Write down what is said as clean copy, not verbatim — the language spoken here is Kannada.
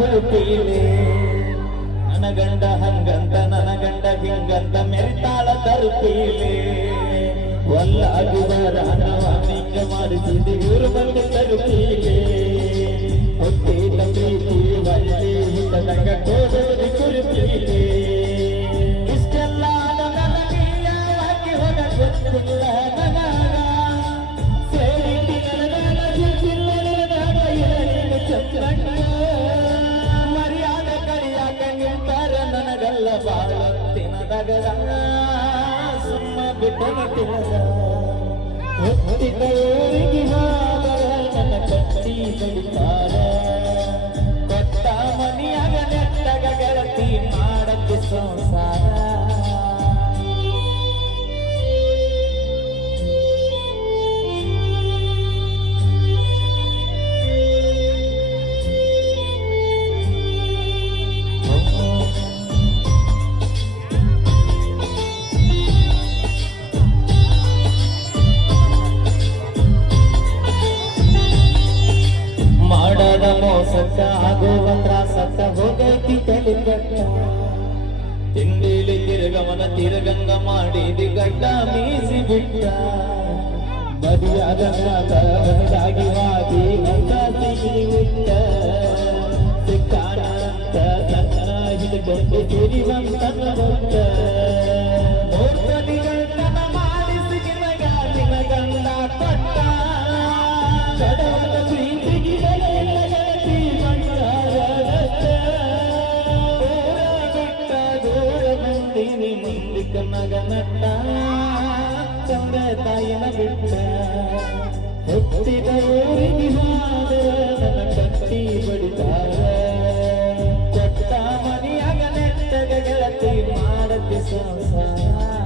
ಹುಡುಕೀಲೆ ನನ್ನ ಗಂಡ ಹಂಗಂತ ನನ್ನ ಗಂಡ ಹಿಂಗಂತ ಮೆರಿತಾಳ ತರುತ್ತೀಲೆ ಒಲ್ಲಾಗುವ ರಾಣವಾಣಿಕ ಮಾಡಿಸಿದೆ ಇವರು ಬಂದು ತರುತ್ತೀಲೆ ಹೊಟ್ಟೇಟ ಪ್ರೀತಿ ಒಳ್ಳೆ ಹಿತದಂಗ ಕೋಡೋದಿ ಕುರುತ್ತೀಲೆ ಇಷ್ಟೆಲ್ಲ ನನಗೆ ಯಾವಾಗಿ ಹೋಗ ಗೊತ್ತಿಲ್ಲ ನನಗ ಸೇರಿಟಿ ನನಗ ಜಿಲ್ಲ ನನಗ ಚಂದ್ರಣ್ಣ ಮರ್ಯಾದ ಕರಿಯಾಕ ನಿಂತಾರ ನನಗಲ್ಲ ಬಾಳತ್ತಿನ ನಗರ ಸುಮ್ಮ ಬಿಟ್ಟನ ತಿಳದ ಹೊತ್ತಿದ ಊರಿಗೆ ಹೋದ ನನ್ನ ಕಟ್ಟಿ ಬಡಿತಾರ ಕೊಟ್ಟ ಮನಿಯಾಗ ನೆಟ್ಟಗ ಗೆಳತಿ ಮಾಡಕ್ಕೆ ಸಂಸಾರ ಮಾಡದ ಮೋಸಕ್ಕ ಆಗುವ ತ್ರಾಸಕ್ಕ ಹೋಗೈತಿ ತಲೆಗಟ್ಟ ತಿಂಡಿಲಿ ತಿರುಗಮನ ತಿರುಗಂಗ ಮಾಡಿದಿ ಗಡ್ಡ ಮೀಸಿ ಬಿಟ್ಟ ಮದುವೆಯಾಗಿ ವಾದಿ ಗಂಡ ಸಿಗಿ ಬಿಟ್ಟ ಸಿಕ್ಕಾಣ ಅಂತ ತನ್ನ ಹಿಡಿಕೊಂಡು ತಿರಿವಂತನ ಗೊತ್ತ ಮೂರ್ತನಿಗಂಟನ ಮಾಡಿಸಿ ನಿನಗಾಲಿನ ಗಂಡ ಕೊಟ್ಟ ಕಡವದ ಪ್ರೀತಿಗೆ ಮುಂದಿಕ ನಗನಟ್ಟ ಚಂದ ತಾಯಿನ ಬಿಟ್ಟ ಹುಟ್ಟಿದ ಊರಿಗೆ ಹೋದ ನನ್ನ ಕಟ್ಟಿ ಬಡಿದಾರ ಕೊಟ್ಟ ಮನಿಯಾಗ ನೆಟ್ಟಗ ಗೆಳತಿ ಮಾಡಕ್ಕೆ ಸಂಸಾರ